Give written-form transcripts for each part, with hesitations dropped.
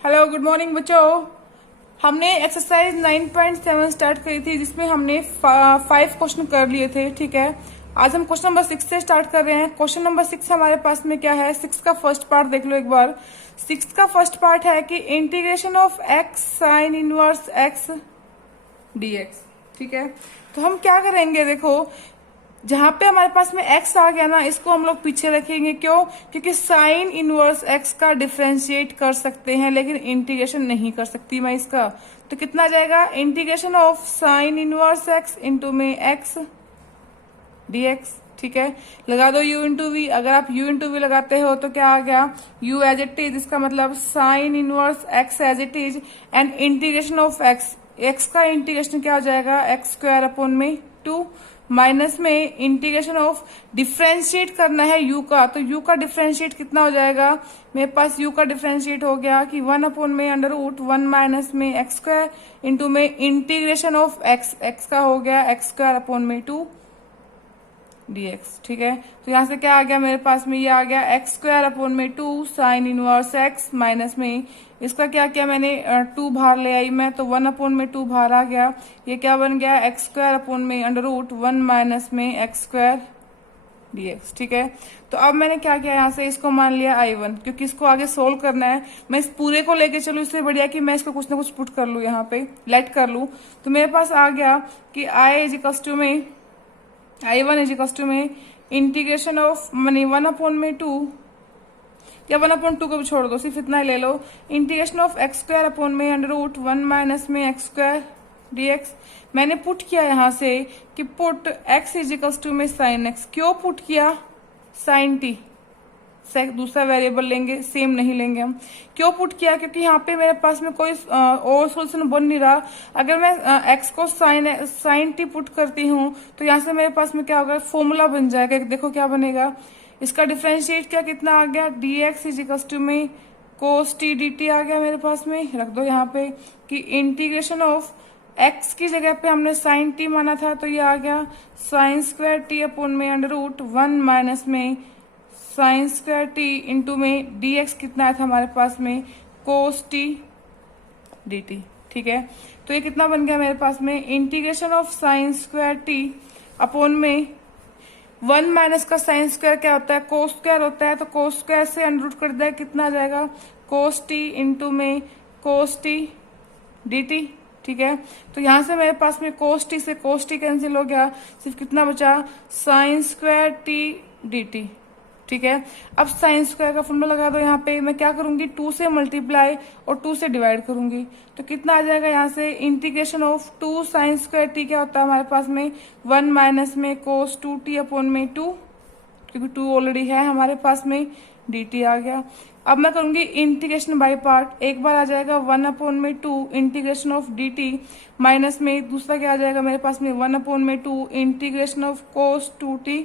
Hello good morning बच्चों। हमने exercise 9.7 start करी थी जिसमें हमने 5 क्वेश्चन कर लिए थे। ठीक है, आज हम क्वेश्चन नंबर 6 से स्टार्ट कर रहे हैं। क्वेश्चन नंबर 6 हमारे पास में क्या है, 6 का फर्स्ट पार्ट देख लो एक बार। 6 का फर्स्ट पार्ट है कि integration of x sine inverse x dx. ठीक है, तो हम क्या करेंगे, देखो जहां पे हमारे पास में x आ गया ना, इसको हम लोग पीछे रखेंगे। क्यों? क्योंकि साइन इनवर्स x का डिफ्रेंशिएट कर सकते हैं लेकिन इंटीग्रेशन नहीं कर सकती मैं इसका। तो कितना आ जाएगा, integration of sine inverse x into में x dx। ठीक है, लगा दो u इंटू वी। अगर आप u इंटू वी लगाते हो तो क्या आ गया, u एज इट इज, इसका मतलब sine inverse x as it is and integration of x का इंटीग्रेशन क्या हो जाएगा, एक्स स्क्वायर अपॉन में 2 माइनस में इंटीग्रेशन ऑफ डिफ्रेंशिएट करना है u का। तो u का डिफ्रेंशिएट कितना हो जाएगा, मेरे पास u का डिफ्रेंशिएट हो गया कि 1 अपॉन में अंडर रूट 1 माइनस में एक्स स्क्वायर इंटू में इंटीग्रेशन ऑफ x का हो गया एक्स स्क्वायर अपॉन में 2 dx। ठीक है, तो यहाँ से क्या आ गया मेरे पास में, ये आ गया एक्स स्क्वायर अपॉन में 2 साइन इनवर्स x माइनस में इसका क्या किया मैंने, 2 बाहर ले आई मैं, तो 1 अपॉन में 2 बाहर आ गया। ये क्या बन गया, एक्स स्क्वायर अपॉन में अंडर रूट 1 माइनस में एक्स स्क्वायर dx। ठीक है, तो अब मैंने क्या किया, यहाँ से इसको मान लिया I1 क्योंकि इसको आगे सोल्व करना है। मैं इस पूरे को लेके चलूँ, इससे बढ़िया कि मैं इसको कुछ ना कुछ पुट कर लूँ, यहाँ पे लेट कर लूँ। तो मेरे पास आ गया कि I1 इज इक्वल टू में इंटीग्रेशन ऑफ मनी 1 अपॉन में 2 या 1 अपॉन 2 को भी छोड़ दो, सिर्फ इतना ही ले लो, integration of x square upon में अंडर रूट 1 माइनस में एक्स स्क्वायर dx। मैंने पुट किया यहाँ से कि put x is equal to में साइन एक्स। क्यों पुट किया, साइन टी दूसरा वेरिएबल लेंगे, सेम नहीं लेंगे हम। क्यों पुट किया, क्योंकि यहाँ पे मेरे पास में कोई और सोल्यूशन बन नहीं रहा। अगर मैं x को साइन टी पुट करती हूँ तो यहाँ से मेरे पास में क्या होगा, फॉर्मूला बन जाएगा। देखो क्या बनेगा, इसका डिफरेंशिएट क्या कितना आ गया, dx इज इक्वल टू में कोस टी dt आ गया मेरे पास में। रख दो यहाँ पे कि इंटीग्रेशन ऑफ x की जगह पे हमने साइन टी माना था, तो ये आ गया साइन स्क्वायर टी अपॉन में अंडर रूट 1 माइनस में साइन स्क्वायर टी इंटू में dx कितना आया था हमारे पास में, कोस टी dt। ठीक है, तो ये कितना बन गया मेरे पास में, integration of sine square T upon में 1 माइनस का साइन स्क्वायर क्या होता है, कोस स्क्वायर होता है। तो कोस स्क्वायर से अंडर रूट कर दिया, कितना आ जाएगा, कोस टी इंटू में कोस टी dt। ठीक है, तो यहाँ से मेरे पास में कोस टी से कोस टी कैंसिल हो गया, सिर्फ कितना बचा, साइन स्क्वायर टी dt। ठीक है, अब साइन स्क्वायर का फॉर्मूला लगा दो। यहाँ पे मैं क्या करूंगी, 2 से मल्टीप्लाई और 2 से डिवाइड करूंगी, तो कितना आ जाएगा, यहाँ से integration of 2 sign square t क्या होता है हमारे पास में, 1 माइनस में कोस 2t अपॉन में 2, क्योंकि 2 ऑलरेडी है हमारे पास में, dt आ गया। अब मैं करूंगी इंटीग्रेशन बाय पार्ट। एक बार आ जाएगा 1 अपॉन में 2 इंटीग्रेशन ऑफ dt माइनस में दूसरा क्या आ जाएगा मेरे पास में, 1 अपॉन में 2 integration of cos 2t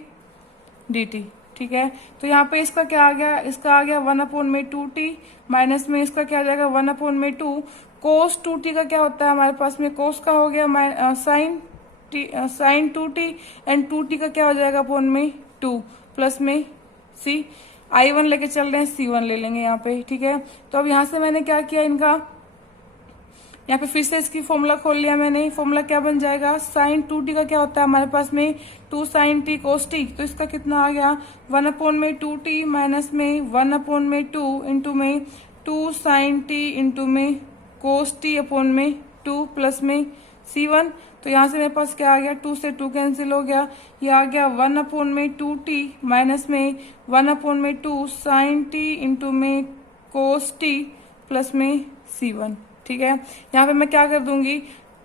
dt। ठीक है, तो यहाँ पे इसका क्या आ गया, इसका आ गया 1 अपॉन में 2t माइनस में इसका क्या आ जाएगा, 1 अपॉन में 2 कोस 2t का क्या होता है हमारे पास में, कोस का हो गया साइन 2t एंड 2t का क्या हो जाएगा अपॉन में 2 प्लस में c। I1 लेके चल रहे हैं, C1 ले लेंगे यहाँ पे। ठीक है, तो अब यहाँ से मैंने क्या किया, इनका यहाँ पे फिर से इसकी फॉर्मूला खोल लिया मैंने। फॉर्मूला क्या बन जाएगा, साइन 2t का क्या होता है हमारे पास में, 2 साइन टी कोस टी। तो इसका कितना आ गया, 1 अपॉन में 2t माइनस में 1 अपॉन में 2 इंटू में 2 साइन टी इंटू में कोस टी अपॉन में 2 प्लस में C1। तो यहाँ से मेरे पास क्या आ गया, 2 से 2 कैंसिल हो गया, ये आ गया 1 अपॉन में 2t माइनस में 1 अपॉन में 2 साइन टी इंटू में कोस टी प्लस में C1। ठीक है, यहाँ पे मैं क्या कर दूंगी,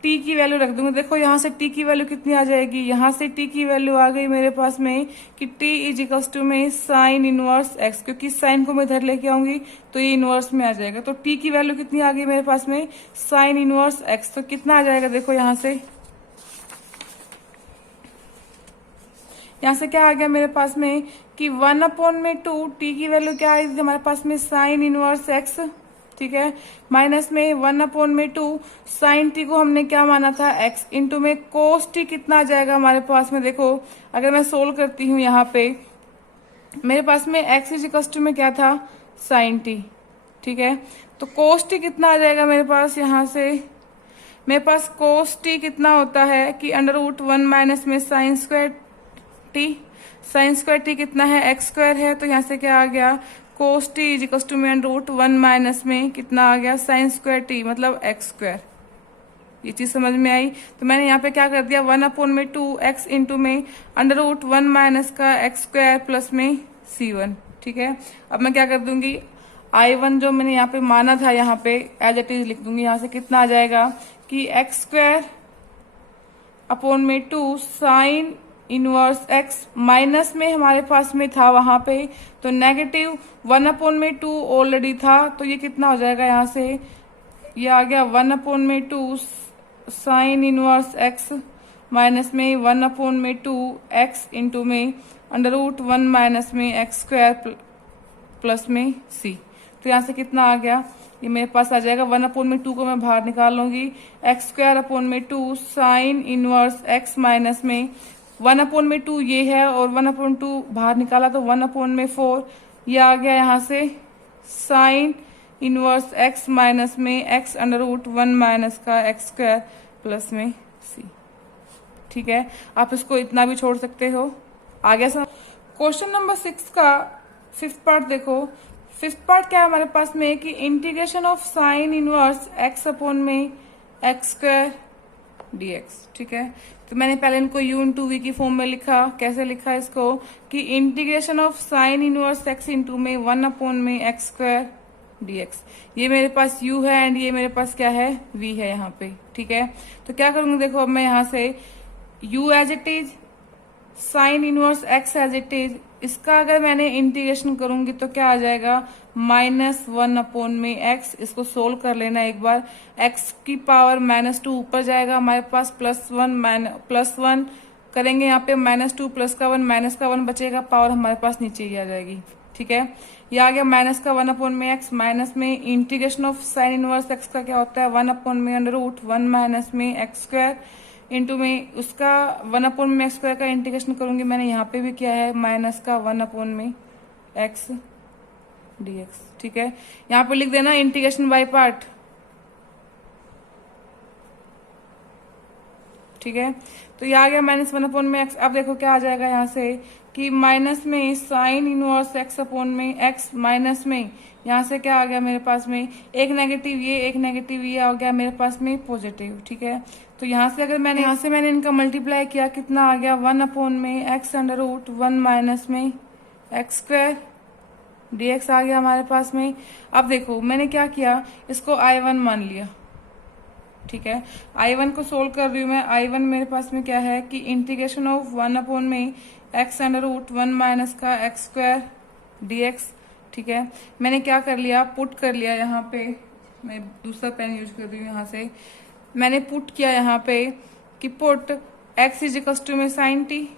t की वैल्यू रख दूंगी। देखो यहाँ से t की वैल्यू कितनी आ जाएगी, यहाँ से t की वैल्यू आ गई मेरे पास में कि t इज इक्वल टू में साइन इनवर्स x, क्योंकि साइन को मैं इधर लेके आऊंगी तो ये इनवर्स में आ जाएगा। तो t की वैल्यू कितनी आ गई मेरे पास में, साइन इनवर्स x। तो कितना आ जाएगा, देखो यहाँ से क्या आ गया मेरे पास में कि 1 अपॉन में 2 t की वैल्यू क्या आई थी हमारे पास में, साइन इनवर्स x। ठीक है, माइनस में 1 अपॉन में 2 साइन टी को हमने क्या माना था, x इंटू में कोस टी कितना आ जाएगा हमारे पास में। देखो अगर मैं सोल्व करती हूँ यहाँ पे मेरे पास में x इज इक्वल टू में क्या था, साइन टी। ठीक है। तो कोस टी कितना आ जाएगा मेरे पास, यहाँ से मेरे पास कोस टी कितना होता है कि अंडर रूट 1 माइनस में sine square t, sign square T कितना है, एक्स स्क्वायर है, तो यहाँ से क्या आ गया, cos T is equal to में अंडर रूट 1 माइनस में कितना आ गया, साइन स्क्वायर टी मतलब एक्स स्क्वायर। ये चीज समझ में आई। तो मैंने यहाँ पे क्या कर दिया, 1/2x इंटू में अंडर रूट 1 माइनस का एक्स स्क्वायर प्लस में c1। ठीक है, अब मैं क्या कर दूंगी, I1 जो मैंने यहाँ पे माना था यहाँ पे एज इट इज लिख दूंगी। यहाँ से कितना आ जाएगा कि एक्स स्क्वायर अपॉन में 2 साइन इनवर्स एक्स, माइनस में हमारे पास में था वहां पे, तो नेगेटिव 1/2 ऑलरेडी था, तो ये कितना हो जाएगा, यहाँ से ये आ गया 1/2 साइन इनवर्स एक्स माइनस में 1/2 एक्स इंटू में अंडर रूट 1 माइनस में एक्स स्क्वायर प्लस में सी। तो यहाँ से कितना आ गया, ये मेरे पास आ जाएगा 1/2 को मैं बाहर निकाल लूंगी, एक्स स्क्वायर अपॉन में 2 साइन इनवर्स एक्स माइनस में 1/2 ये है और 1/2 बाहर निकाला तो 1/4 ये आ गया, यहाँ से साइन इनवर्स एक्स माइनस में एक्स अंडर रूट 1 माइनस का एक्स स्क्वायर प्लस में सी। ठीक है, आप इसको इतना भी छोड़ सकते हो। आ गया सर। क्वेश्चन नंबर 6 का 5th पार्ट देखो। 5th पार्ट क्या है हमारे पास में कि integration of sine inverse x upon में एक्स स्क्वायर डीएक्स। ठीक है, तो मैंने पहले इनको u इंटू वी की फॉर्म में लिखा। कैसे लिखा इसको कि integration of sine inverse x into में 1 में एक्स स्क्वायर dx। ये मेरे पास u है एंड ये मेरे पास क्या है, v है यहाँ पे। ठीक है, तो क्या करूंगी देखो, अब मैं यहाँ से u as it is, sine inverse x as it is, इसका अगर मैंने इंटीग्रेशन करूंगी तो क्या आ जाएगा, -1 में x। इसको सोल्व कर लेना एक बार, x की पावर -2 ऊपर जाएगा हमारे पास, +1 करेंगे यहाँ पे, -2 प्लस का 1 माइनस का 1 बचेगा, पावर हमारे पास नीचे ही आ जाएगी। ठीक है, ये आ गया माइनस का 1 में x, माइनस में integration of sine inverse x का क्या होता है, 1 में अंडर रूट 1 माइनस में एक्स स्क्वायर इंटू में उसका 1 में एक्स स्क्वायर का इंटीग्रेशन करूंगी, मैंने यहाँ पे भी किया है, माइनस का 1 में एक्स डीएक्स। ठीक है, यहाँ पे लिख देना इंटीग्रेशन बाय पार्ट। ठीक है, तो ये आ गया -1 में एक्स। अब देखो क्या आ जाएगा यहाँ से कि माइनस में साइन इनवर्स एक्स अपॉन में एक्स, माइनस में यहाँ से क्या आ गया मेरे पास में, एक नेगेटिव ये एक नेगेटिव ये आ गया मेरे पास में पॉजिटिव। ठीक है, तो यहाँ से अगर मैंने इनका मल्टीप्लाई किया, कितना आ गया, 1 में एक्स अंडर रूट 1 माइनस में एक्स स्क्वायर डीएक्स आ गया हमारे पास में। अब देखो मैंने क्या किया, इसको I1 मान लिया। ठीक है, I1 को सोल्व कर रही हूँ मैं। I1 मेरे पास में क्या है कि इंटीग्रेशन ऑफ 1 में एक्स अंडर रूट 1 माइनस का एक्स स्क्वायर डीएक्स। ठीक है, मैंने क्या कर लिया, पुट कर लिया यहाँ पे, मैं दूसरा पेन यूज कर रही हूँ। यहाँ से मैंने पुट किया यहाँ पे कि put x is equal to में साइन टी।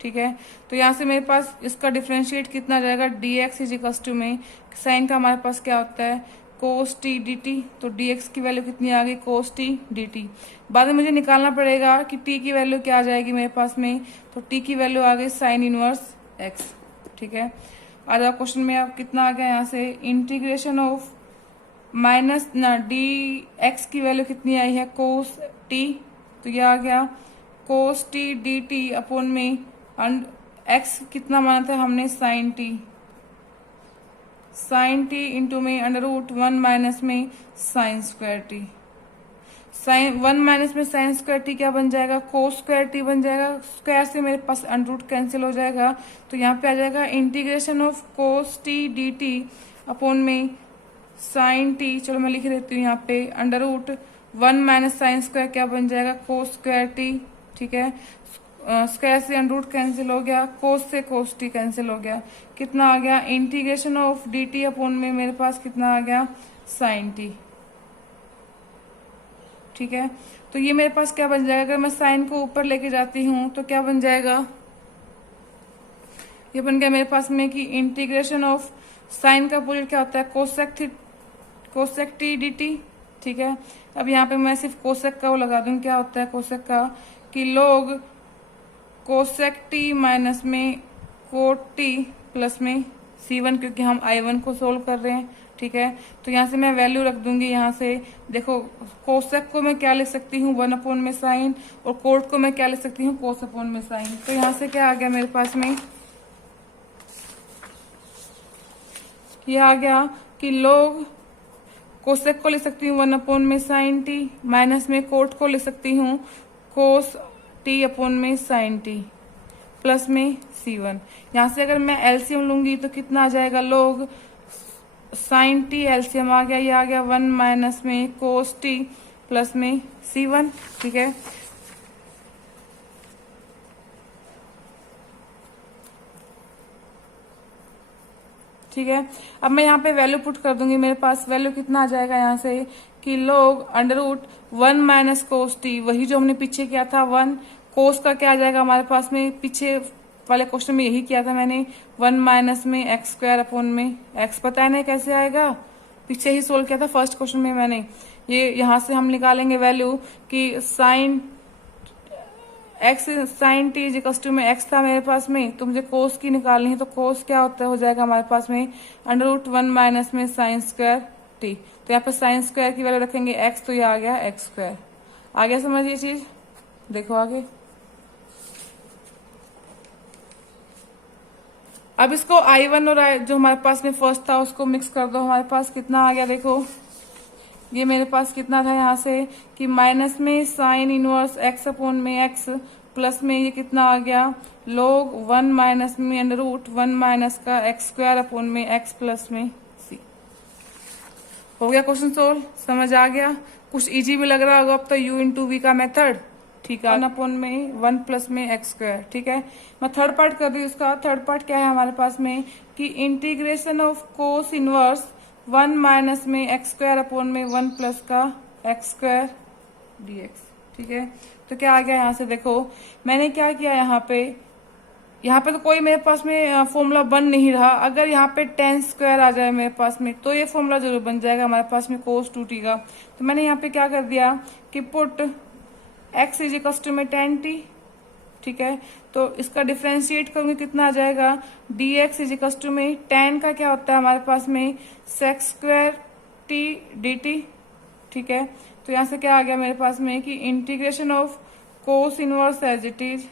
ठीक है, तो यहाँ से मेरे पास इसका डिफरेंशिएट कितना जाएगा, dx इज इक्वल टू में साइन का हमारे पास क्या होता है, कोस टी डी टी। तो dx की वैल्यू कितनी आ गई, कोस टी डी टी। बाद में मुझे निकालना पड़ेगा कि t की वैल्यू क्या आ जाएगी मेरे पास में, तो t की वैल्यू आ गई साइन इनवर्स x। ठीक है, आ जाओ क्वेश्चन में। अब कितना आ गया यहाँ से, इंटीग्रेशन ऑफ माइनस ना डी एक्स की वैल्यू कितनी आई है, कोस टी। तो ये आ गया cos t d t upon में एक्स कितना माना था हमने, sine t, sine t into में अंडर रूट 1 माइनस में sine square t. Sine 1 minus में साइन स्क्वायर टी क्या बन जाएगा, कोस स्क्वायर टी बन जाएगा। स्क्वायर से मेरे पास अंडर रूट कैंसिल हो जाएगा, तो यहाँ पे आ जाएगा integration of cos t d t upon में साइन टी। चलो मैं लिख देती हूँ यहाँ पे, under root 1 minus sine square क्या बन जाएगा, कोस स्क्वायर टी। ठीक है, स्क्वायर से अंडर रूट कैंसिल हो गया, कोस से कोस टी कैंसिल हो गया, कितना आ गया, integration of D t upon में मेरे पास कितना आ गया, साइन टी। ठीक है, तो ये मेरे पास क्या बन जाएगा, अगर मैं साइन को ऊपर लेके जाती हूँ तो क्या बन जाएगा, ये बन गया मेरे पास में कि इंटीग्रेशन ऑफ साइन का अपोजिट क्या होता है, कोसेक टी डी टी। ठीक है, अब यहाँ पे मैं सिर्फ कोसेक का वो लगा दूं, क्या होता है कोसेक का, कि लोग कोसेक टी माइनस में कोट टी प्लस में C1, क्योंकि हम I1 को सोल्व कर रहे हैं। ठीक है। तो यहाँ से मैं वैल्यू रख दूंगी। यहाँ से देखो कोसेक को मैं क्या लिख सकती हूँ 1 में साइन, और कोट को मैं क्या लिख सकती हूँ कोस में साइन। तो यहाँ से क्या आ गया मेरे पास में, ये आ गया कि लोग कोसेक को लिख सकती हूँ 1 में साइन टी, माइनस में कोट को लिख सकती हूँ कोस टी में साइन टी, प्लस में C1। यहाँ से अगर मैं एलसीएम लूंगी तो कितना आ जाएगा, लोग साइन टी एलसीएम आ गया, ये आ गया 1 माइनस में कोस टी प्लस में C1। ठीक है, ठीक है। अब मैं यहाँ पे वैल्यू पुट कर दूंगी, मेरे पास वैल्यू कितना आ जाएगा यहाँ से कि लोग under root 1 minus cos t, वही जो हमने पीछे किया था 1, कोस का क्या आ जाएगा हमारे पास में, पीछे वाले क्वेश्चन में यही किया था मैंने, 1 माइनस में एक्स स्क्वायर अपॉन में एक्स। पता है ना कैसे आएगा, पीछे ही सोल्व किया था फर्स्ट क्वेश्चन में मैंने। ये यहाँ से हम निकालेंगे वैल्यू कि sine x sine t equals to में एक्स था मेरे पास में, तो मुझे कोस की निकालनी है। तो कोस क्या होता है, हो जाएगा हमारे पास में अंडर रूट 1 माइनस में साइन स्क्वायर टी। तो यहाँ पे साइन स्क्वायर की वैल्यू रखेंगे एक्स, तो ये आ गया एक्स स्क्वायर। आ गया समझ ये चीज, देखो आगे। अब इसको I1 और जो हमारे पास में फर्स्ट था उसको मिक्स कर दो, हमारे पास कितना आ गया देखो, ये मेरे पास कितना था यहाँ से कि माइनस में साइन इनवर्स एक्स अपॉन में एक्स, प्लस में ये कितना आ गया लोग 1 माइनस में अंडर रूट 1 माइनस का एक्स स्क्वायर अपॉन में एक्स प्लस में सी। हो गया क्वेश्चन सोल्व, समझ आ गया। कुछ इजी भी लग रहा होगा अब तो, u इंटू वी का मेथड, ठीक है, 1 अपॉन में 1 प्लस में एक्स स्क्वायर। ठीक है, मैं थर्ड पार्ट कर दी उसका। थर्ड पार्ट क्या है हमारे पास में कि integration of cos inverse 1 minus में एक्स स्क्वायर अपॉन में 1 प्लस का एक्स स्क्वायर dx। ठीक है, तो क्या आ गया यहाँ से देखो, मैंने क्या किया यहाँ पे तो कोई मेरे पास में फॉर्मूला बन नहीं रहा। अगर यहाँ पे टेन स्क्वायर आ जाए मेरे पास में तो ये फॉर्मूला जरूर बन जाएगा हमारे पास में कोस 2t का। तो मैंने यहाँ पे क्या कर दिया कि पुट x इजिकल्स टू में टेन टी। ठीक है, तो इसका डिफ्रेंशिएट करूंगी कितना आ जाएगा dx इजिकल्स टू में टेन का क्या होता है हमारे पास में सेक्स स्क्वायर टी dt। ठीक है, तो यहाँ से क्या आ गया मेरे पास में कि integration of cos inverse as it is.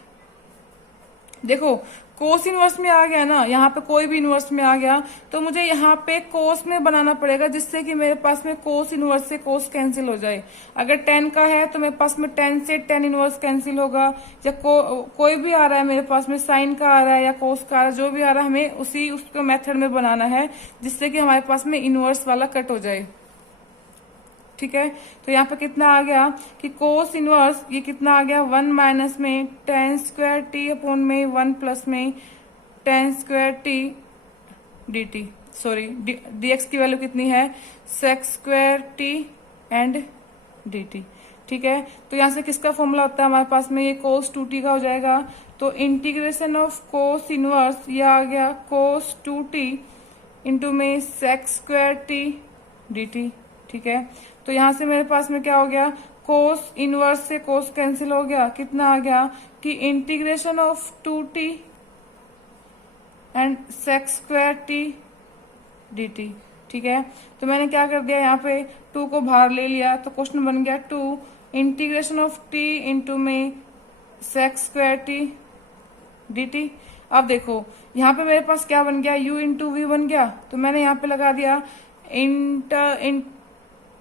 देखो कोस इनवर्स में आ गया ना, यहाँ पे कोई भी इनवर्स में आ गया तो मुझे यहाँ पे कोस में बनाना पड़ेगा, जिससे कि मेरे पास में कोस इनवर्स से कोस कैंसिल हो जाए। अगर 10 का है तो मेरे पास में 10 से 10 इनवर्स कैंसिल होगा, या कोई भी आ रहा है मेरे पास में साइन का आ रहा है या कोस का आ रहा है, जो भी आ रहा है हमें उसी उसको मेथड में बनाना है, जिससे कि हमारे पास में इनवर्स वाला कट हो जाए। ठीक है, तो यहाँ पे कितना आ गया कि कोस इनवर्स ये कितना आ गया 1 माइनस में टेन स्क्वायर टी अपॉन में 1 प्लस में ten square T dt। Sorry dx की वैल्यू कितनी है sex square T and dt। ठीक है, तो यहाँ से किसका फॉर्मूला होता है हमारे पास में, ये कोस 2t का हो जाएगा। तो इंटीग्रेशन ऑफ कोस इनवर्स ये आ गया कोस 2t इंटू में सेक्स स्क्वायर टी dt। ठीक है, तो यहां से मेरे पास में क्या हो गया कोस इनवर्स से कोस कैंसिल हो गया, कितना आ गया कि integration of 2t and sex square T dt। ठीक है, तो मैंने क्या कर दिया यहाँ पे 2 को बाहर ले लिया, तो क्वेश्चन बन गया 2 इंटीग्रेशन ऑफ t इंटू में सेक्स स्क्वायर टी dt। अब देखो यहाँ पे मेरे पास क्या बन गया u इंटू वी बन गया, तो मैंने यहाँ पे लगा दिया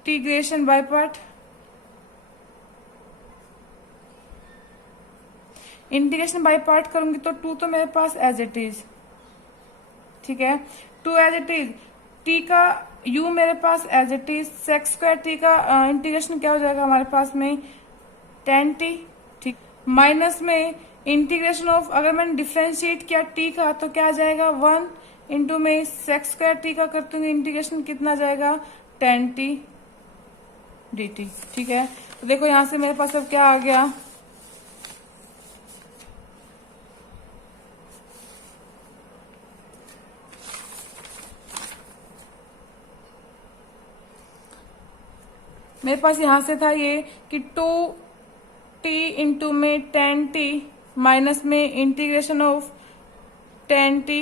integration by part. Integration by part करूंगी तो 2 तो मेरे पास एज इट इज। ठीक है, 2 एज इट इज, t का u मेरे पास as it is, sec square t का इंटीग्रेशन क्या हो जाएगा हमारे पास में 10t। ठीक, माइनस में इंटीग्रेशन ऑफ अगर मैंने डिफ्रेंशिएट किया t का तो क्या आ जाएगा 1 इंटू में सेक्स स्क्वायर t का करते हुए इंटीग्रेशन कितना जाएगा 10t dt। ठीक है, तो देखो यहां से मेरे पास अब क्या आ गया मेरे पास यहां से था ये कि 2t इंटू में 10t माइनस में इंटीग्रेशन ऑफ 10t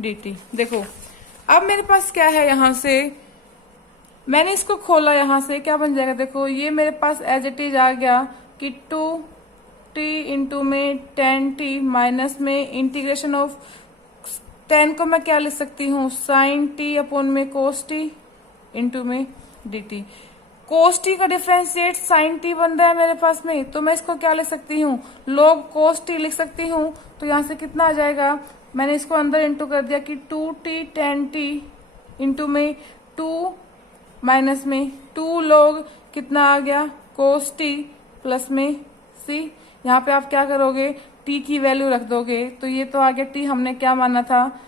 dt। देखो अब मेरे पास क्या है यहाँ से मैंने इसको खोला यहाँ से, क्या बन जाएगा देखो, ये मेरे पास एज इट इज आ गया कि 2t इंटू में 10t माइनस में इंटीग्रेशन ऑफ 10 को मैं क्या लिख सकती हूँ, साइन टी अपॉन में कोस टी इंटू में dt। कोस टी का डिफरेंशिएट साइन टी बन रहा है मेरे पास में, तो मैं इसको क्या लिख सकती हूँ, log कोस टी लिख सकती हूँ। तो यहाँ से कितना आ जाएगा, मैंने इसको अंदर इंटू कर दिया कि 2t 10t इंटू में 2 माइनस में 2 log कितना आ गया कोस टी प्लस में c। यहाँ पे आप क्या करोगे, t की वैल्यू रख दोगे, तो ये तो आ गया t, हमने क्या माना था,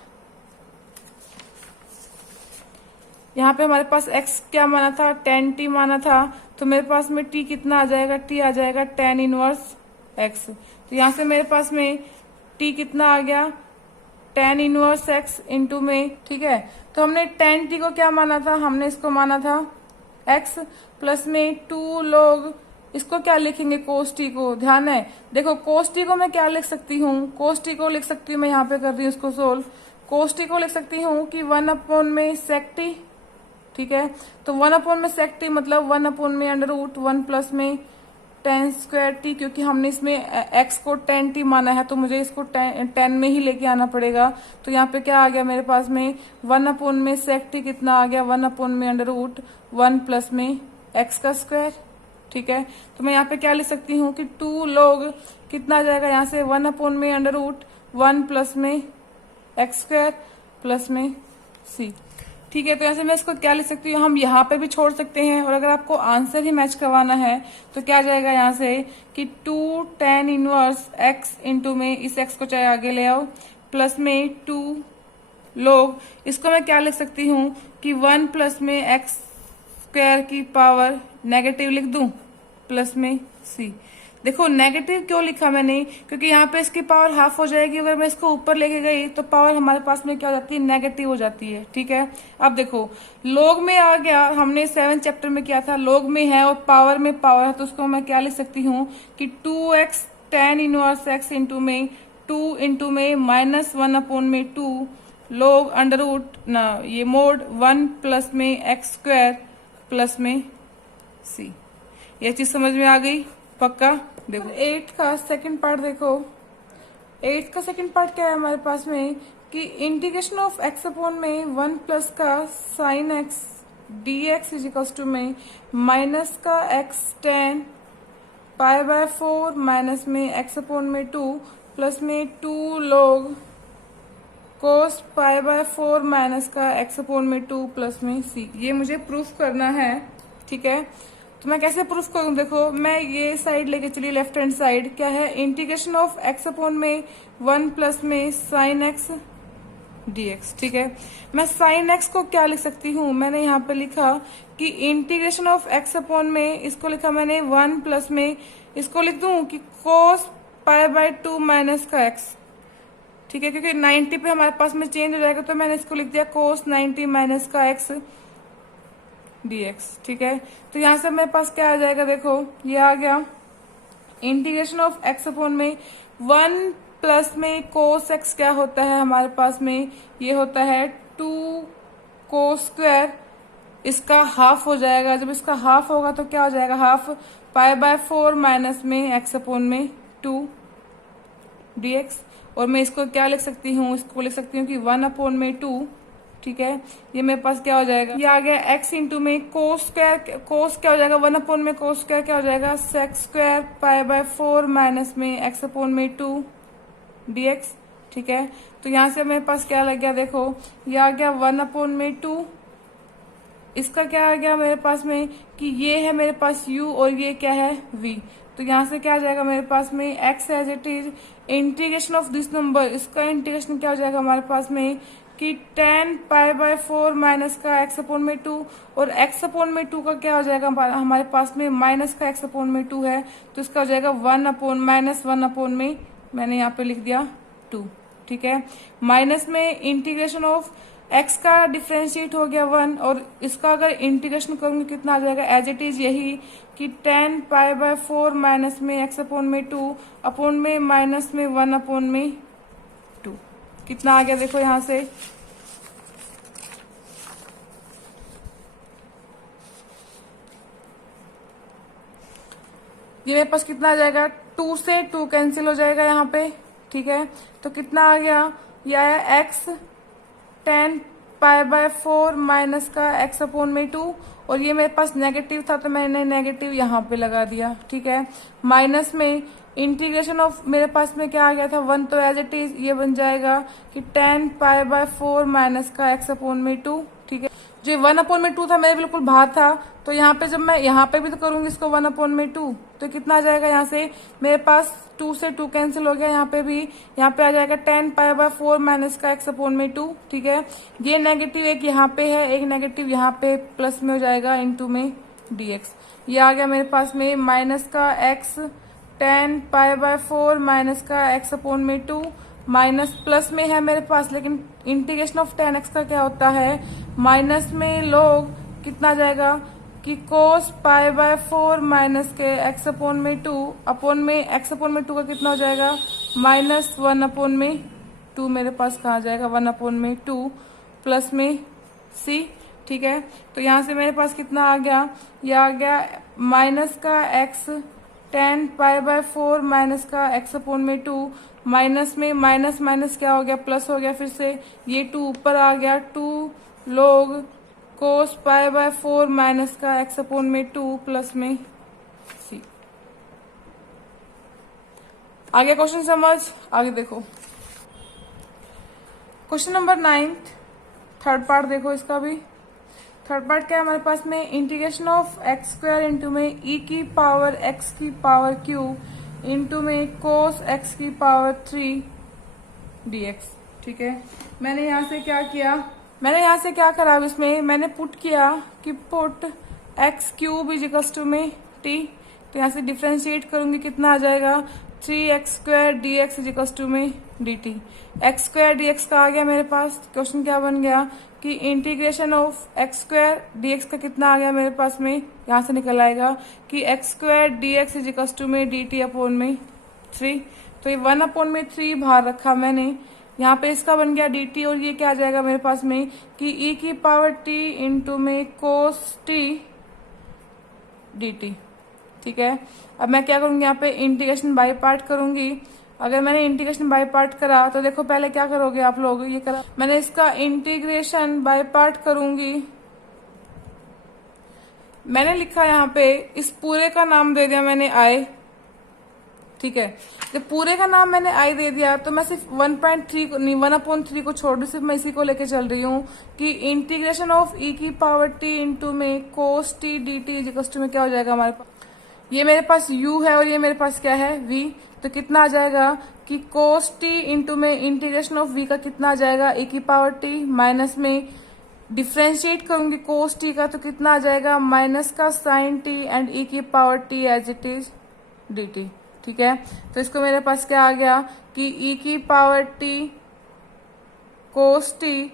यहाँ पे हमारे पास x क्या माना था, 10t माना था, तो मेरे पास में t कितना आ जाएगा, t आ जाएगा tan इनवर्स x। तो यहाँ से मेरे पास में t कितना आ गया, tan इनवर्स x इंटू में, ठीक है। तो हमने tan t को क्या माना था, हमने इसको माना था x प्लस में 2 log, इसको क्या लिखेंगे कोस टी को, ध्यान है देखो कोस टी को मैं क्या लिख सकती हूँ, कोस टी को लिख सकती हूँ, मैं यहाँ पे कर रही हूँ इसको सोल्व, कोस टी को लिख सकती हूँ कि 1 अपॉन में सेक टी, ठीक है। तो 1 अपॉन में सेक टी मतलब 1 अपॉन में अंडर रूट 1 प्लस में टेन स्क्वायर टी, क्योंकि हमने इसमें x को 10t माना है तो मुझे इसको 10 में ही लेके आना पड़ेगा। तो यहाँ पे क्या आ गया मेरे पास में 1 अपॉन में सेक टी कितना आ गया, 1 अपॉन में अंडर रूट 1 प्लस में x का स्क्वायर, ठीक है। तो मैं यहाँ पे क्या लिख सकती हूँ कि 2 log कितना आ जाएगा, यहाँ से 1 अपॉन में अंडर रूट 1 प्लस में x स्क्वायर प्लस में c, ठीक है। तो ऐसे मैं इसको क्या लिख सकती हूँ, हम यहाँ पे भी छोड़ सकते हैं, और अगर आपको आंसर ही मैच करवाना है तो क्या जाएगा यहाँ से कि 2 tan इनवर्स x इंटू में इस x को चाहे आगे ले आओ प्लस में 2 log, इसको मैं क्या लिख सकती हूँ कि 1 प्लस में x स्क्वायर की पावर नेगेटिव लिख दूं प्लस में c। देखो नेगेटिव क्यों लिखा मैंने, क्योंकि यहाँ पे इसकी पावर हाफ हो जाएगी, अगर मैं इसको ऊपर लेके गई तो पावर हमारे पास में क्या हो जाती है, नेगेटिव हो जाती है, ठीक है। अब देखो log में आ गया, हमने 7 चैप्टर में किया था, log में है और पावर में पावर है, तो उसको मैं क्या लिख सकती हूँ कि 2x tan inverse x into में 2 इंटू में माइनस 1 अपॉन में 2 log अंडर रूट ना ये मोड 1 प्लस में x स्क्वायर प्लस में c। ये चीज समझ में आ गई पक्का। देखो 8 का सेकंड पार्ट देखो, 8 का सेकंड पार्ट क्या है हमारे पास में कि इंटीग्रेशन ऑफ x अपॉन में 1 प्लस का sine x dx is equals to में माइनस का x tan pi by 4 minus में x अपॉन में 2 प्लस में 2 log cos pi by 4 minus का x अपॉन में 2 प्लस में c। ये मुझे प्रूफ करना है, ठीक है। तो मैं कैसे प्रूफ करूं, देखो मैं ये साइड लेके चली, लेफ्ट हैंड साइड क्या है, इंटीग्रेशन ऑफ x अपॉन में 1 प्लस में साइन x dx, ठीक है। मैं साइन x को क्या लिख सकती हूँ, मैंने यहाँ पे लिखा कि इंटीग्रेशन ऑफ x अपॉन में, इसको लिखा मैंने 1 प्लस में, इसको लिख दूं कि कोस पाई बाय 2 माइनस का x, ठीक है, क्योंकि 90 पे हमारे पास में चेंज हो जाएगा, तो मैंने इसको लिख दिया कोस 90 माइनस का x dx, ठीक है। तो यहाँ से मेरे पास क्या आ जाएगा, देखो ये आ गया इंटीग्रेशन ऑफ x अपॉन में 1 प्लस में कोस x क्या होता है हमारे पास में, ये होता है 2 कोस स्क्वायर, इसका हाफ हो जाएगा, जब इसका हाफ होगा तो क्या हो जाएगा, हाफ पाई बाय 4 माइनस में x अपॉन में 2 dx। और मैं इसको क्या लिख सकती हूँ, इसको लिख सकती हूँ कि 1 अपॉन में 2, ठीक है। ये मेरे पास क्या हो जाएगा, ये आ गया x इंटू में कोस स्क्वायर, कोस क्या हो जाएगा 1 अपॉन में कोस स्क्वायर क्या हो जाएगा sec square pi by 4 minus में x अपॉन में 2 dx, ठीक है। तो यहाँ से मेरे पास क्या लग गया, देखो ये आ गया 1 अपॉन में 2, इसका क्या आ गया मेरे पास में कि ये है मेरे पास u और ये क्या है v। तो यहाँ से क्या आ जाएगा मेरे पास में x as it is integration of this number, इसका इंटीग्रेशन क्या हो जाएगा हमारे पास में कि tan पाई बाय 4 माइनस का x अपॉन में 2, और x अपॉन में 2 का क्या हो जाएगा हमारे पास में माइनस का x अपॉन में 2 है, तो इसका हो जाएगा 1 अपॉन माइनस 1 अपॉन में मैंने यहाँ पे लिख दिया 2, ठीक है। माइनस में इंटीग्रेशन ऑफ x का डिफरेंशिएट हो गया 1, और इसका अगर इंटीग्रेशन करूंगी कितना आ जाएगा, एज इट इज यही कि tan पाई बाय 4 माइनस में x अपॉन में 2 अपॉन में माइनस में 1 अपॉन में 2, कितना आ गया देखो यहाँ से ये मेरे पास कितना आ जाएगा, 2 से 2 कैंसिल हो जाएगा यहाँ पे, ठीक है। तो कितना आ गया, ये आया एक्स 10π/4 माइनस का एक्स अपॉन में 2, और ये मेरे पास नेगेटिव था तो मैंने नेगेटिव यहाँ पे लगा दिया, ठीक है। माइनस में इंटीग्रेशन ऑफ मेरे पास में क्या आ गया था 1, तो एज इट इज ये बन जाएगा कि 10π/4 माइनस का एक्स अपॉन में 2, ठीक है। जो 1/2 था मेरे बिल्कुल बाहर था, तो यहाँ पे जब मैं यहाँ पे भी तो करूंगी इसको 1/2, तो कितना आ जाएगा, यहाँ से मेरे पास 2 से 2 कैंसिल हो गया, यहाँ पे भी, यहाँ पे आ जाएगा 10π/4 माइनस का एक्स अपॉन में 2, ठीक है। ये नेगेटिव एक यहाँ पे है, एक नेगेटिव यहाँ पे प्लस में हो जाएगा इंटू में dx। ये आ गया मेरे पास में माइनस का एक्स 10π/4 माइनस का एक्स अपॉन में 2, माइनस प्लस में है मेरे पास, लेकिन इंटीग्रेशन ऑफ 10x का क्या होता है, माइनस में लोग कितना जाएगा कि cos π/4 माइनस के x अपॉन में 2 अपॉन में x अपॉन में 2 का कितना हो जाएगा, -1/2 मेरे पास कहा जाएगा 1/2 प्लस में c, ठीक है। तो यहाँ से मेरे पास कितना आ गया, ये आ गया माइनस का x 10π/4 माइनस का x अपॉन में 2, माइनस में माइनस माइनस क्या हो गया, प्लस हो गया, फिर से ये 2 ऊपर आ गया, 2 log cos π/4 माइनस का x अपॉन में 2 प्लस में c। आगे क्वेश्चन समझ, आगे देखो क्वेश्चन नंबर 9, थर्ड पार्ट देखो इसका भी। थर्ड पार्ट क्या है हमारे पास में, integration of x square into में e की पावर x की पावर q इंटू में cos x की पावर 3 dx, ठीक है। मैंने यहाँ से क्या किया, मैंने यहाँ से क्या करा, इसमें मैंने पुट किया कि put x³ is equals to में t, तो यहाँ से डिफ्रेंशिएट करूंगी, कितना आ जाएगा 3x² dx is equals to में dt। x² dx का आ गया मेरे पास, क्वेश्चन क्या बन गया कि इंटीग्रेशन ऑफ x² dx का कितना आ गया मेरे पास में, यहाँ से निकल आएगा कि x² dx is equals to में dt अपॉन में 3। तो ये 1/3 बाहर रखा मैंने, यहाँ पे इसका बन गया dt, और ये क्या आ जाएगा मेरे पास में कि e की पावर t इंटू में cos t dt, ठीक है। अब मैं क्या करूंगी, यहाँ पे इंटीग्रेशन बाय पार्ट करूंगी। अगर मैंने इंटीग्रेशन बाय पार्ट करा तो देखो पहले क्या करोगे आप लोग, ये करा मैंने इसका इंटीग्रेशन बाय पार्ट करूंगी। मैंने लिखा यहाँ पे इस पूरे का नाम दे दिया मैंने i, ठीक है। जब पूरे का नाम मैंने i दे दिया तो मैं सिर्फ 1/3 को छोड़ दूं, सिर्फ मैं इसी को लेके चल रही हूँ कि इंटीग्रेशन ऑफ e की पावर t इंटू में cos t dt equals to में क्या हो जाएगा हमारे पास, ये मेरे पास u है और ये मेरे पास क्या है v, तो कितना आ जाएगा कि cos t इंटू में इंटीग्रेशन ऑफ v का कितना आ जाएगा e की पावर t, माइनस में डिफ्रेंशिएट करूंगी cos t का, तो कितना आ जाएगा माइनस का sin t एंड e की power t as it is dt, ठीक है। तो इसको मेरे पास क्या आ गया कि e की power t cos t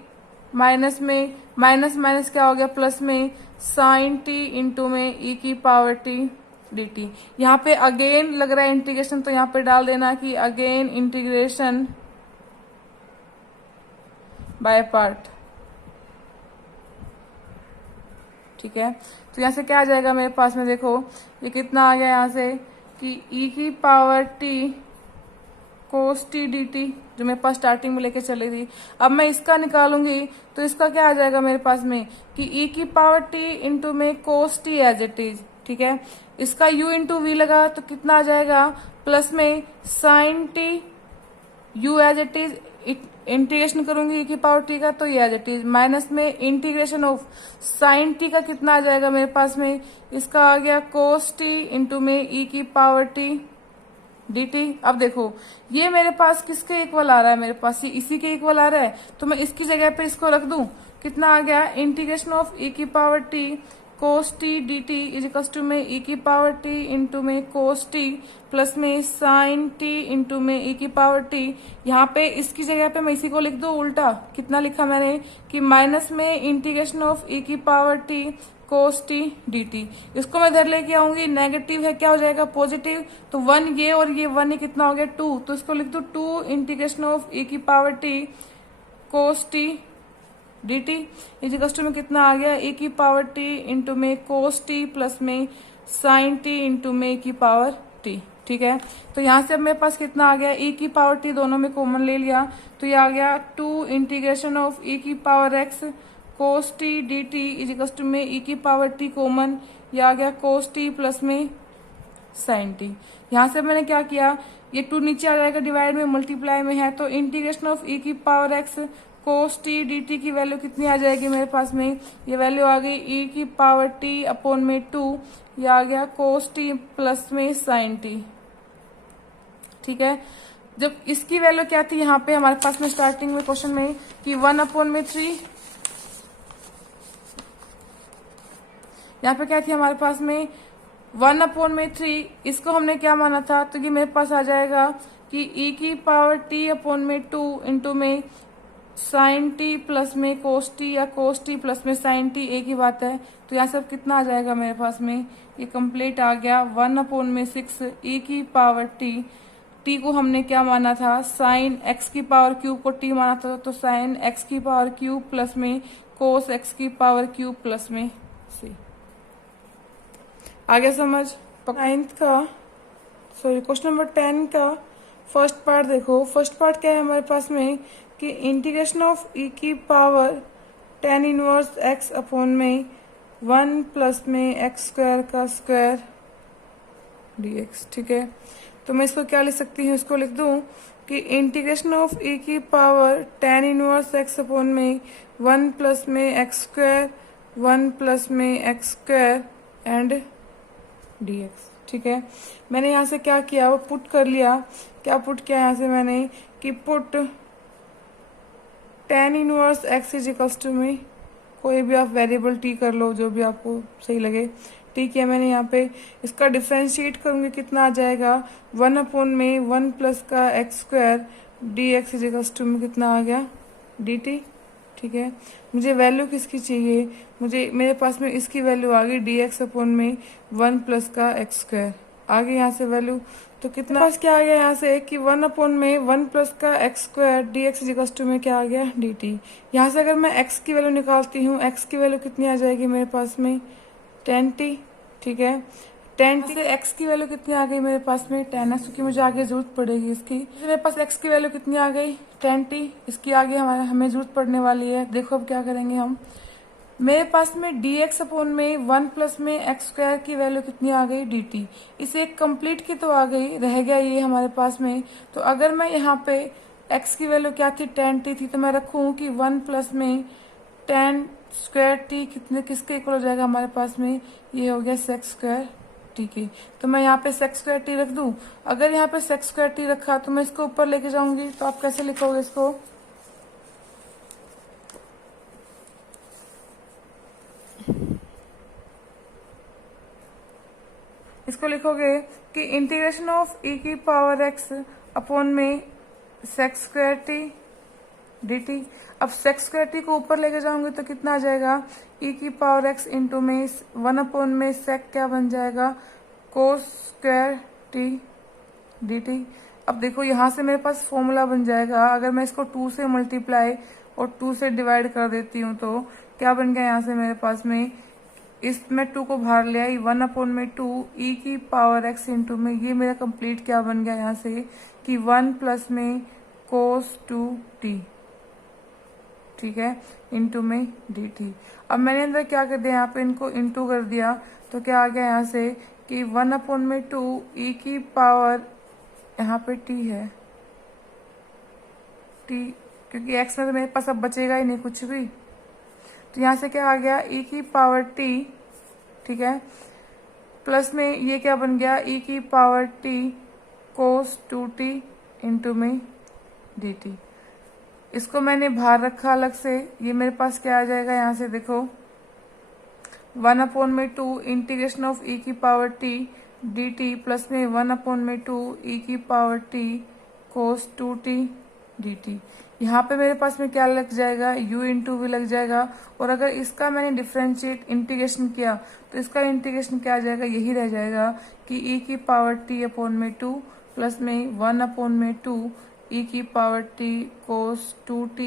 minus में माइनस माइनस क्या हो गया प्लस में sin t इंटू में e की पावर t dt। यहाँ पे अगेन लग रहा है इंटीग्रेशन, तो यहाँ पे डाल देना कि अगेन इंटीग्रेशन बाय पार्ट, ठीक है। तो यहाँ से क्या आ जाएगा मेरे पास में, देखो ये कितना आ गया यहाँ से कि e की power t cos t dt, जो मेरे पास स्टार्टिंग में लेके चली थी। अब मैं इसका निकालूंगी तो इसका क्या आ जाएगा मेरे पास में कि e की पावर t इंटू में cos t as it is, ठीक है। इसका u इंटू v लगा तो कितना आ जाएगा प्लस में sin t u as it is, integration करूंगी e की पावर t का तो ये एज इट इज, माइनस में इंटीग्रेशन ऑफ sin t का कितना आ जाएगा मेरे पास में, इसका आ गया cos t इंटू में e की पावर t dt। अब देखो ये मेरे पास किसके इक्वल आ रहा है, मेरे पास ये इसी के इक्वल आ रहा है, तो मैं इसकी जगह पे इसको रख दूं, कितना आ गया इंटीग्रेशन ऑफ e की power t cos t dt is equals to में e की पावर t इंटू में cos t प्लस में sin t इंटू में e की पावर t। यहाँ पे इसकी जगह पे मैं इसी को लिख दूं उल्टा, कितना लिखा मैंने कि माइनस में इंटीग्रेशन ऑफ e की power t cos t dt। इसको मैं इधर लेके आऊंगी, नेगेटिव है क्या हो जाएगा पॉजिटिव, तो 1 ये और ये 1 ही कितना हो गया 2, तो इसको लिख दो 2 इंटीग्रेशन ऑफ e की power t cos t d t equals to में कितना आ गया, e की पावर t इंटू में कोस t प्लस में साइन t इंटू में e की पावर t। ठीक है, तो यहाँ से अब मेरे पास कितना आ गया, e की पावर t दोनों में कॉमन ले लिया तो ये आ गया 2 इंटीग्रेशन ऑफ e की power x cos t d t equals to में e की पावर t कॉमन, ये आ गया कोस t प्लस में साइन टी। यहाँ से मैंने क्या किया, ये 2 नीचे आ जाएगा, डिवाइड में मल्टीप्लाई में है, तो इंटीग्रेशन ऑफ e की पावर x कोस टी डी टी की वैल्यू कितनी आ जाएगी मेरे पास में, ये वैल्यू आ गई e की पावर t अपॉन में 2, ये आ गया कोस t प्लस में साइन टी। ठीक है, जब इसकी वैल्यू क्या थी यहाँ पे हमारे पास में स्टार्टिंग में क्वेश्चन में कि 1/3, यहाँ पे क्या थी हमारे पास में 1/3, इसको हमने क्या माना था, तो ये मेरे पास आ जाएगा कि e की पावर t अपॉन में 2 इंटू में साइन टी प्लस में कोस टी या कोस टी प्लस में साइन टी, एक ही बात है। तो यहाँ सब कितना आ जाएगा मेरे पास में, ये कंप्लीट आ गया 1/6 e की पावर t को हमने क्या माना था, साइन x की पावर क्यूब को t माना था, तो साइन x की पावर क्यूब प्लस में कोस x की पावर क्यूब प्लस में c। आगे समझ। क्वेश्चन नंबर 10 का फर्स्ट पार्ट देखो। फर्स्ट पार्ट क्या है हमारे पास में कि इंटीग्रेशन ऑफ e की power tan inverse x upon में 1 प्लस में x स्क्वायर का स्क्वायर dx। ठीक है, तो मैं इसको क्या लिख सकती हूँ, इसको लिख दूं कि इंटीग्रेशन ऑफ e की power tan inverse x upon में 1 प्लस में x स्क्वायर 1 प्लस में x स्क्वायर एंड dx। ठीक है, मैंने यहाँ से क्या किया, वो पुट कर लिया। क्या पुट किया यहाँ से मैंने कि put tan inverse x is equals to में कोई भी आप वेरिएबल t कर लो, जो भी आपको सही लगे। ठीक है, मैंने यहाँ पे इसका डिफरेंशिएट करूंगी, कितना आ जाएगा 1/1 प्लस का x square dx is equals to में कितना आ गया dt। ठीक है, मुझे वैल्यू किसकी चाहिए, मुझे मेरे पास में इसकी वैल्यू आ गई dx अपॉन में 1 प्लस का x स्क्वायर। आगे यहाँ से वैल्यू तो कितना पास क्या आ गया यहाँ से कि 1/1 प्लस का x square dx equals to में क्या आ गया dt। यहाँ से अगर मैं x की वैल्यू निकालती हूँ, x की वैल्यू कितनी आ जाएगी मेरे पास में tan t। ठीक है, tan t से x की वैल्यू कितनी आ गई मेरे पास में tan x, क्योंकि मुझे आगे जरूरत पड़ेगी इसकी। मेरे पास x की वैल्यू कितनी आ गई tan t, इसकी आगे हमें जरूरत पड़ने वाली है। देखो अब क्या करेंगे हम, मेरे पास में dx अपॉन में 1 प्लस में x स्क्वायर की वैल्यू कितनी आ गई dt। इसे एक कंप्लीट की तो आ गई, रह गया ये हमारे पास में। तो अगर मैं यहाँ पे x की वैल्यू क्या थी tan t थी, तो मैं रखूँ कि 1 प्लस में tan स्क्वायर t कितने किसके इक्वल हो जाएगा हमारे पास में, ये हो गया सेक्स स्क्वायर t की। तो मैं यहाँ पे सेक्स स्क्वायर t रख दूँ। अगर यहाँ पे सेक्स स्क्वायर t रखा तो मैं इसको ऊपर लेके जाऊंगी, तो आप कैसे लिखोगे इसको, इसको लिखोगे कि इंटीग्रेशन ऑफ e की पावर x अपॉन में सेक्स स्क्वायर t dt। अब सेक्स स्क्वायर t को ऊपर लेके जाऊंगी तो कितना आ जाएगा, e की पावर x इंटू में 1 में सेक क्या बन जाएगा कोस स्क्वायर t dt। अब देखो यहाँ से मेरे पास फॉर्मूला बन जाएगा, अगर मैं इसको 2 से मल्टीप्लाई और 2 से डिवाइड कर देती हूँ तो क्या बन गया यहाँ से मेरे पास में, इसमें 2 को बाहर ले आई 1/2 e की पावर x इंटू में, ये मेरा कंप्लीट क्या बन गया यहाँ से कि 1 प्लस में कोस 2t। ठीक है, इंटू में dt। अब मैंने अंदर क्या कर दिया, यहाँ पे इनको इंटू कर दिया, तो क्या आ गया यहाँ से कि 1/2 e की पावर, यहाँ पे t है t, क्योंकि x में तो मेरे पास अब बचेगा ही नहीं कुछ भी, तो यहाँ से क्या आ गया e की पावर t। ठीक है, प्लस में ये क्या बन गया e की पावर t कोस 2t इंटू में dt। इसको मैंने बाहर रखा अलग से, ये मेरे पास क्या आ जाएगा यहाँ से देखो 1/2 इंटीग्रेशन ऑफ e की पावर t dt प्लस में 1/2 e की पावर t कोस 2t dt। यहाँ पे मेरे पास में क्या लग जाएगा u इंटू वी लग जाएगा, और अगर इसका मैंने डिफरेंशिएट इंटीग्रेशन किया तो इसका इंटीग्रेशन क्या आ जाएगा, यही रह जाएगा कि e की पावर t अपॉन में 2 प्लस में 1/2 e की पावर t कोस 2t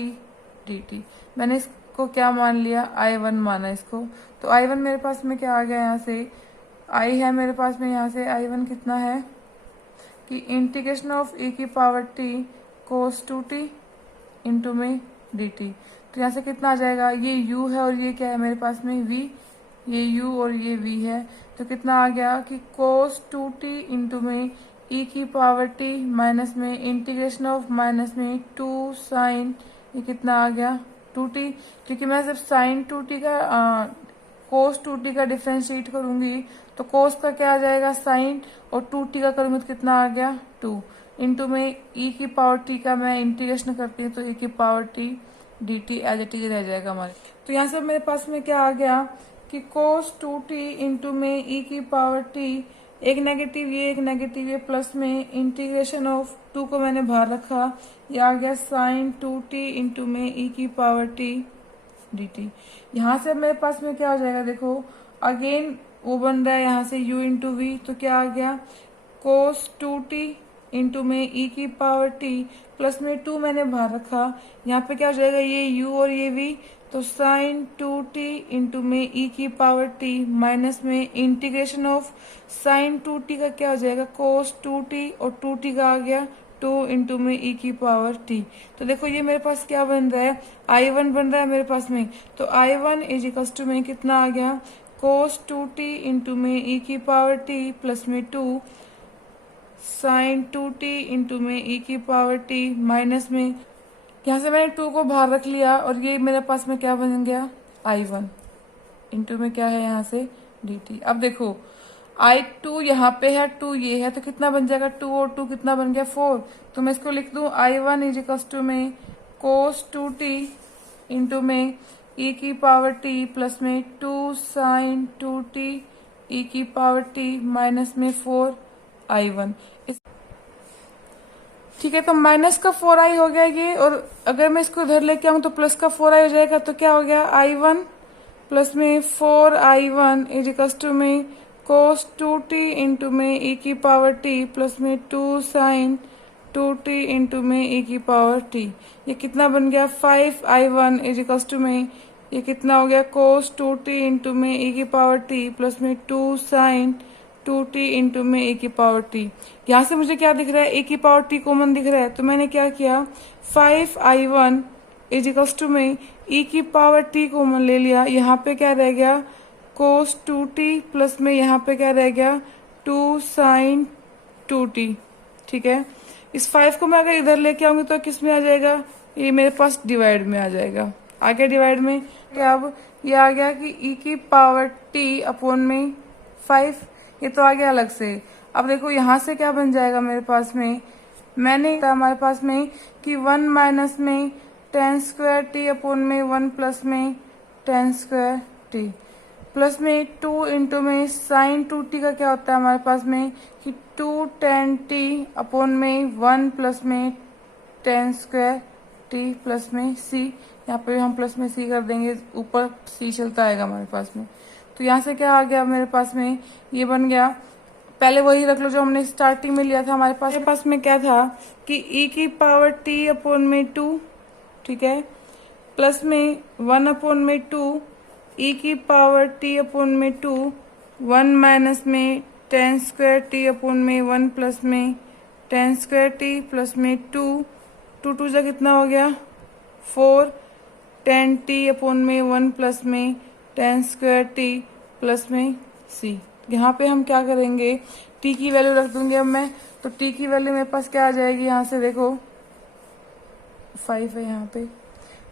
dt। मैंने इसको को क्या मान लिया, I1 माना इसको। तो I1 मेरे पास में क्या आ गया, यहाँ से I है मेरे पास में, यहाँ से I1 कितना है कि इंटीग्रेशन ऑफ e की power t cos 2t into में dt। तो यहाँ से कितना आ जाएगा, ये u है और ये क्या है मेरे पास में v, ये u और ये v है। तो कितना आ गया कि cos 2t इंटू में e की पावर t माइनस में इंटीग्रेशन ऑफ माइनस में 2 साइन, ये कितना आ गया 2t, क्योंकि मैं सिर्फ साइन 2t का cos 2t का डिफ्रेंशिएट करूंगी तो cos का क्या आ जाएगा साइन, और 2t का करूंगी तो कितना आ गया 2 इंटू में e की पावर t का मैं इंटीग्रेशन करती हूँ तो e की power t dt as it is रह जाएगा हमारे। तो यहाँ से मेरे पास में क्या आ गया कि cos 2t इंटू में e की पावर t, एक नेगेटिव ये प्लस में इंटीग्रेशन ऑफ 2 को मैंने बाहर रखा, ये आ गया साइन 2t इंटू में e की पावर t dt। यहाँ से मेरे पास में क्या हो जाएगा, देखो अगेन वो बन रहा है यहाँ से u इंटू वी, तो क्या आ गया cos 2t इंटू में e की पावर t प्लस में 2 मैंने बाहर रखा, यहाँ पे क्या हो जाएगा ये u और ये v, तो साइन 2t इंटू में e की पावर t माइनस में इंटीग्रेशन ऑफ साइन 2t का क्या हो जाएगा cos 2t, और 2t का आ गया 2 इंटू में e की पावर t। तो देखो ये मेरे पास क्या बन रहा है, I1 बन रहा है मेरे पास में। तो I1 इज इक्वल्स टू में कितना आ गया cos 2t इंटू में e की पावर t प्लस में 2 साइन 2t इंटू में e की पावर t माइनस में, यहाँ से मैंने 2 को बाहर रख लिया और ये मेरे पास में क्या बन गया I1 इंटू में क्या है यहाँ से dt। अब देखो I2 यहाँ पे है, 2 ये है, तो कितना बन जाएगा 2 और 2 कितना बन गया 4। तो मैं इसको लिख दूं I1 इज इक्वल्स टू में cos 2t इंटू में e की पावर t प्लस में 2 साइन 2t e की पावर t माइनस में 4 I1। ठीक है, तो माइनस का 4i हो गया ये, और अगर मैं इसको इधर लेके आऊं तो प्लस का 4i हो जाएगा, तो क्या हो गया I1 प्लस में 4i1 इज इक्वल्स टू में cos 2t इंटू में e की पावर t प्लस में 2 साइन 2t इंटू में e की पावर t। ये कितना बन गया 5i1 इज इक्वल्स टू में, ये कितना हो गया cos 2t इंटू में e की पावर t प्लस में 2 साइन 2t इंटू में e की पावर t। यहाँ से मुझे क्या दिख रहा है, e की पावर t कॉमन दिख रहा है, तो मैंने क्या किया 5i1 इज इक्वल्स टू में e की पावर t कॉमन ले लिया, यहाँ पे क्या रह गया cos 2t प्लस में यहाँ पे क्या रह गया 2 साइन 2t। ठीक है, इस 5 को मैं अगर इधर लेके आऊंगी तो किस में आ जाएगा, ये मेरे पास डिवाइड में आ जाएगा। आ गया डिवाइड में, क्या अब ये आ गया कि e की पावर t अपॉन में 5, ये तो आ गया अलग से। अब देखो यहाँ से क्या बन जाएगा मेरे पास में, मैंने हमारे पास में कि 1 माइनस में टेन स्क्वायर टी अपॉन में 1 प्लस में टेन स्क्वायर टी प्लस में 2 इंटू में साइन 2t का क्या होता है हमारे पास में कि 2 tan t अपॉन में 1 प्लस में टेन स्क्वायर t प्लस में c। यहाँ पे हम प्लस में c कर देंगे, ऊपर c चलता आएगा हमारे पास में। तो यहाँ से क्या आ गया मेरे पास में, ये बन गया, पहले वही रख लो जो हमने स्टार्टिंग में लिया था। हमारे पास में क्या था कि e की पावर t अपॉन में 2, ठीक है, प्लस में 1 अपॉन में 2 e की पावर t अपॉन में 2, 1 माइनस में टेन स्क्वायर t अपॉन में 1 प्लस में टेन स्क्वायर t प्लस में 2, 2 जा कितना हो गया 4 टेन t अपॉन में 1 प्लस में टेन स्क्वायर t प्लस में c। यहाँ पे हम क्या करेंगे, t की वैल्यू रख दूंगी अब मैं, तो t की वैल्यू मेरे पास क्या आ जाएगी, यहाँ से देखो 5 है यहाँ पे,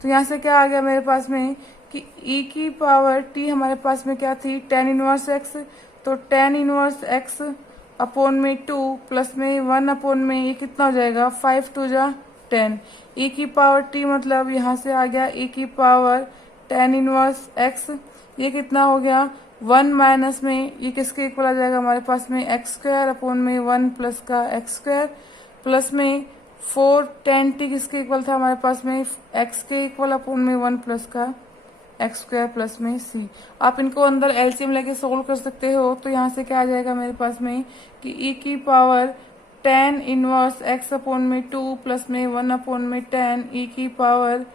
तो यहाँ से क्या आ गया मेरे पास में कि e की पावर t हमारे पास में क्या थी tan इनवर्स x, तो tan इनवर्स x अपॉन में 2 प्लस में 1 अपॉन में ये कितना हो जाएगा 5 2 जा 10, e की पावर t मतलब यहाँ से आ गया e की पावर tan इनवर्स x, ये कितना हो गया 1 माइनस में ये किसके इक्वल आ जाएगा हमारे पास में एक्स स्क्वायर अपॉन में 1 प्लस का एक्स स्क्वायर प्लस में 4 tan t किसके इक्वल था हमारे पास में x के इक्वल अपॉन में 1 प्लस का एक्स स्क्वायर प्लस में c। आप इनको अंदर एलसीएम लेके सोल्व कर सकते हो, तो यहाँ से क्या आ जाएगा मेरे पास में कि e की power tan inverse x upon में 2 प्लस में 1 अपॉन में tan e की पावर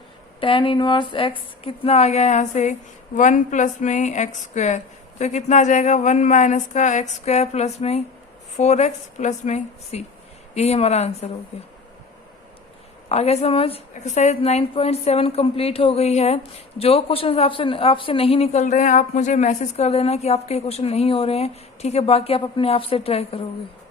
tan इनवर्स x कितना आ गया यहाँ से 1 प्लस में एक्स स्क्वायर, तो कितना आ जाएगा 1 माइनस का एक्स स्क्वायर प्लस में 4x प्लस में c। यही हमारा आंसर हो गया। आगे समझ। एक्सरसाइज 9.7 कंप्लीट हो गई है। जो क्वेश्चंस आपसे नहीं निकल रहे हैं आप मुझे मैसेज कर देना कि आपके क्वेश्चन नहीं हो रहे हैं, ठीक है। बाकी आप अपने आप से ट्राई करोगे।